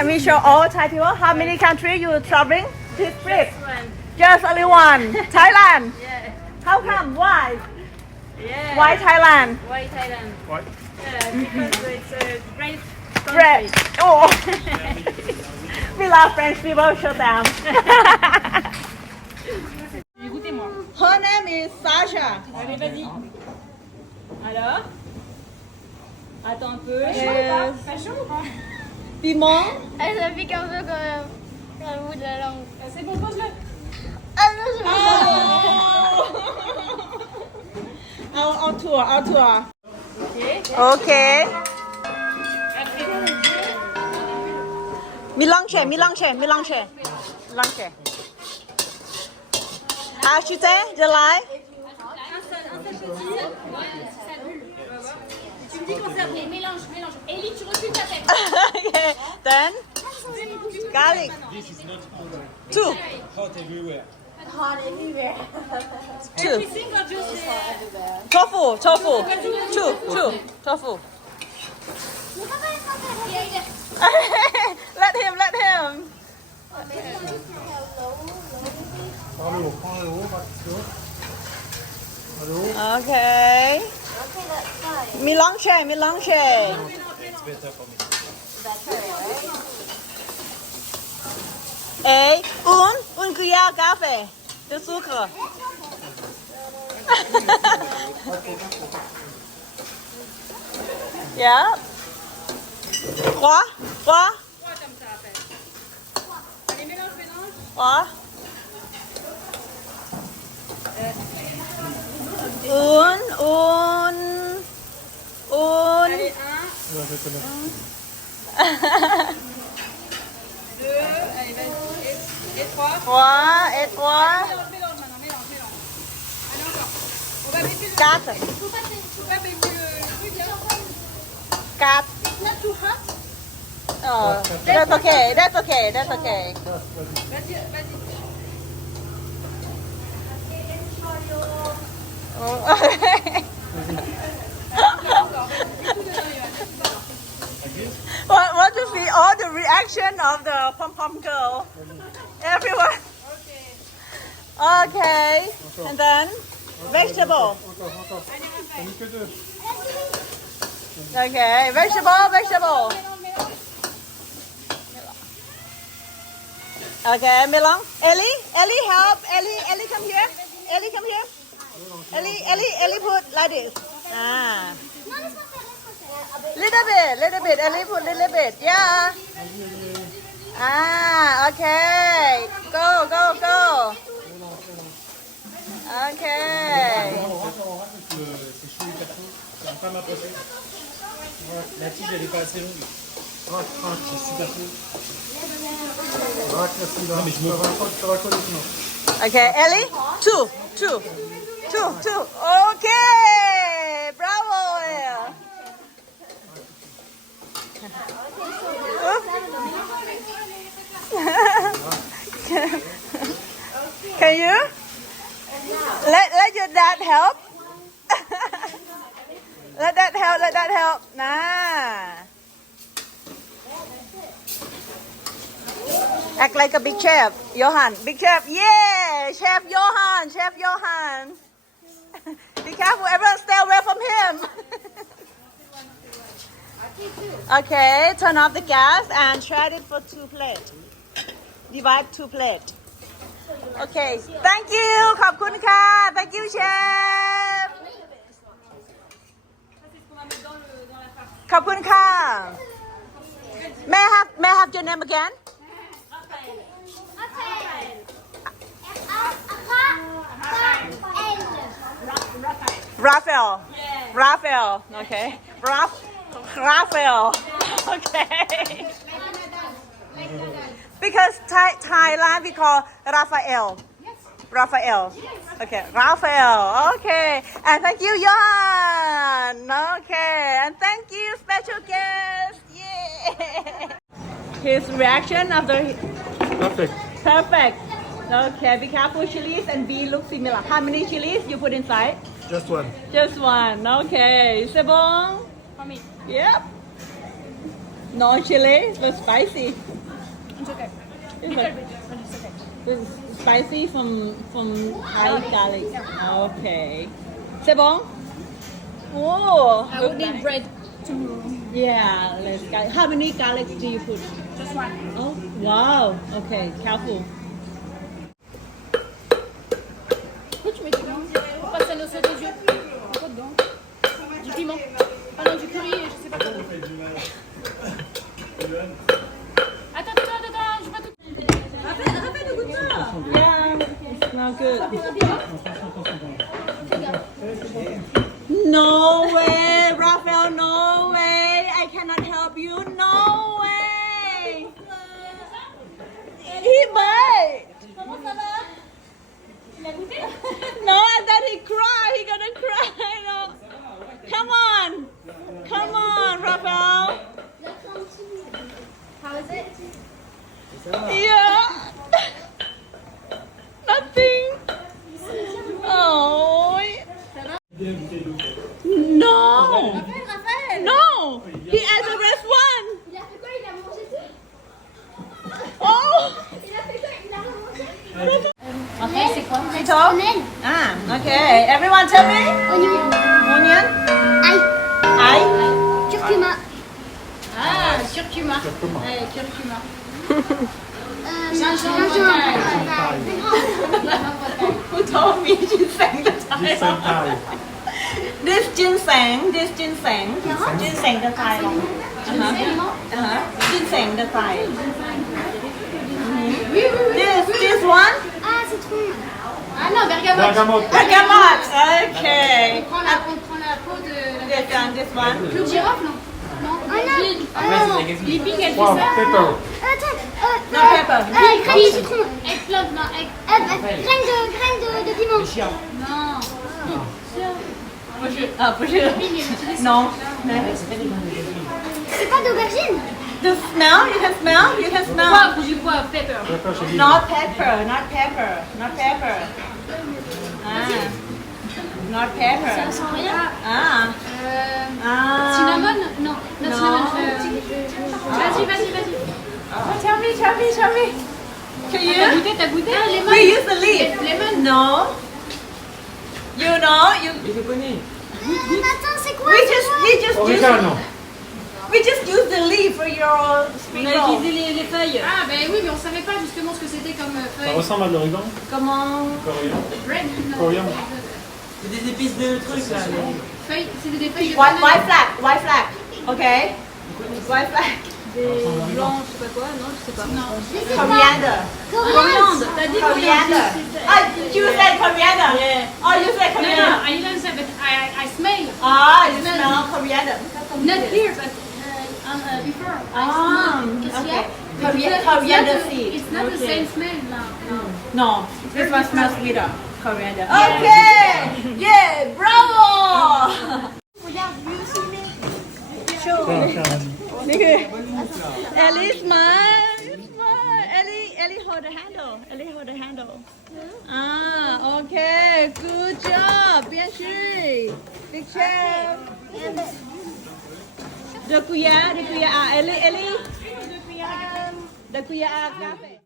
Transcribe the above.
Can we show all Thai people how many countries you traveling this trip? Just one. Just only one. Thailand. Yeah. How come? Why? Yeah. Why Thailand? Why Thailand? Why? Because it's a great French. country. Oh. We love French people. Show them. Écoutez-moi. Her name is Sasha. Allez, vas-y. Alors attends un peu. Pas chaud ou pas? Piment. Ça pique un peu quand même. Dans le bout de la langue. C'est bon, pose-le. Ah non, je On tour. Ok. Okay. Après, Milanche. Architect, the line. un seul petit. Ça bulle. Tu me dis quand c'est après. Mélange. Ellie, tu recules ta tête. Okay. Then garlic. Two. Hot everywhere. Two. Everything or just Tofu. Two. Tofu. Let him. Prends le haut, Okay. Milanche. It's better for me. Un cuillère café de sucre. Yeah. Trois. comme ça après. Allez, mélange. Trois. Un. Allez, un, deux, allez, vas-y. Et trois. Trois. Mélange maintenant, mélange. Allez, encore. On va baisser le... Quatre. Faut pas baisser le truc, hein. Quatre. It's not too hot. Oh, that's okay. Vas-y. What to see all the reaction of the pom girl? Everyone. Okay. And then vegetable. T'as mis que deux. Okay, vegetable. Okay, melon. Ellie, help. Ellie, come here. Ellie, put like this. Ah. Little bit. Ellie, put little bit. Yeah. Ah, okay. Go. Okay. C'est chaud hyper chaud. Ça va pas m'approcher. Voilà, la tige elle est pas assez longue. C'est super chaud. Non mais je me crois que ça va coller sinon. Okay, Ellie, two. Okay, bravo. Can you let your dad help? Let that help. Nah. Act like a big chef, Johan. Big chef, yeah, Chef Johan. Be careful, everyone stay away from him. Okay, turn off the gas and shred it for 2 plates. Divide 2 plates. Okay, thank you. ขอบคุณค่ะ Thank you, chef. ขอบคุณค่ะ May I have your name again? Raphael. Okay. Raphael. Okay. Because Thailand we call Raphael. Okay. Raphael. Okay. And thank you, Johan. Okay. And thank you, special guest. Yeah. His reaction after. Perfect. Okay. Be careful. Chilies and B look similar. How many chilies you put inside? Just one. Just one. Okay. C'est bon? For me. Yep. No chili, but spicy. It's okay. It's Little like bit, but it's okay. it's spicy from Thai garlic. Okay. C'est bon? Oh, I look would need nice. bread to Yeah, let's go. How many garlic do you put? just one. Oh, wow. Okay, careful. Pourquoi tu mets du piment? Pour pas que ça nous saute aux yeux. Quoi dedans? Du piment. Ah non, du curry et je sais pas quoi. Attends, je vais pas tout. Yeah, it's not good. No way, Raphael, no way. I cannot help you. No way. He might. No, and then he cry. He gonna cry. No. Come on, Raphael. How is it? Yeah. Nothing. Oh. No. Raphaël! No. He ate the rest one. Il a fait quoi? Il a mangé tout? Oh. Il a fait quoi? Il a mangé? Raphaël, c'est quoi? Tomato? Ah, okay. Everyone tell me. Oignon. Onion? Ail. Ail? Curcuma. Ah, curcuma. Ouais, curcuma. Gingembre. Who told me ginseng the Thai? Ginseng Thai. This ginseng the Thai. Ginseng the Thai. This one? Ah, citron. Ah non, bergamote. Bergamote. Bergamot. Okay. On prend la peau de... This one. Clou de girofle, non? Non. Ah non. Libing, elle fait Wow, ça. pepper. No pepper. Graine de citron. Eggplant, non, egg... Graine de piment. Non.不是. No. C'est pas d'aubergine. The smell? You can smell? You can smell? Poivre, du poivre, pepper. Pepper, c'est Not pepper. Not pepper. Not pepper. Ah. Not pepper. Ça sent rien. Ah. Ah. Cinnamon? Non. Non, Non. cinnamon. Vas-y. Tell me. Can you? T'as goûté? Ah, lemon. We use the leaf. Lemon. No. You know, you. Attends, c'est quoi? We just use the leaf for your spring roll. les feuilles. Ah, ben oui, mais on savait pas justement ce que c'était comme Ça feuilles. ressemble à de l'origan. Comment? Coriandre. Bread? Non. Coriandre. C'est des épices de trucs là. Feuilles, c'est des feuilles de White flag. Okay. White flag. blancs, je sais pas quoi, non, je sais pas. Non. Coriander. Coriandre, t'as dit Coriander. Ah, you said coriander. Yeah. Oh, you said No, coriander. I didn't say, but I smell. Ah, you smell coriander. Not here, but before. Okay. Coriander seed. It's not the same smell now. No, this one smells sweeter. Coriander. Okay. Yeah, bravo.นี่คือเอลิสมาเอลิ hold the handle โอเค good job bien sûr big chef de cuillère à Ellie de cuillère à café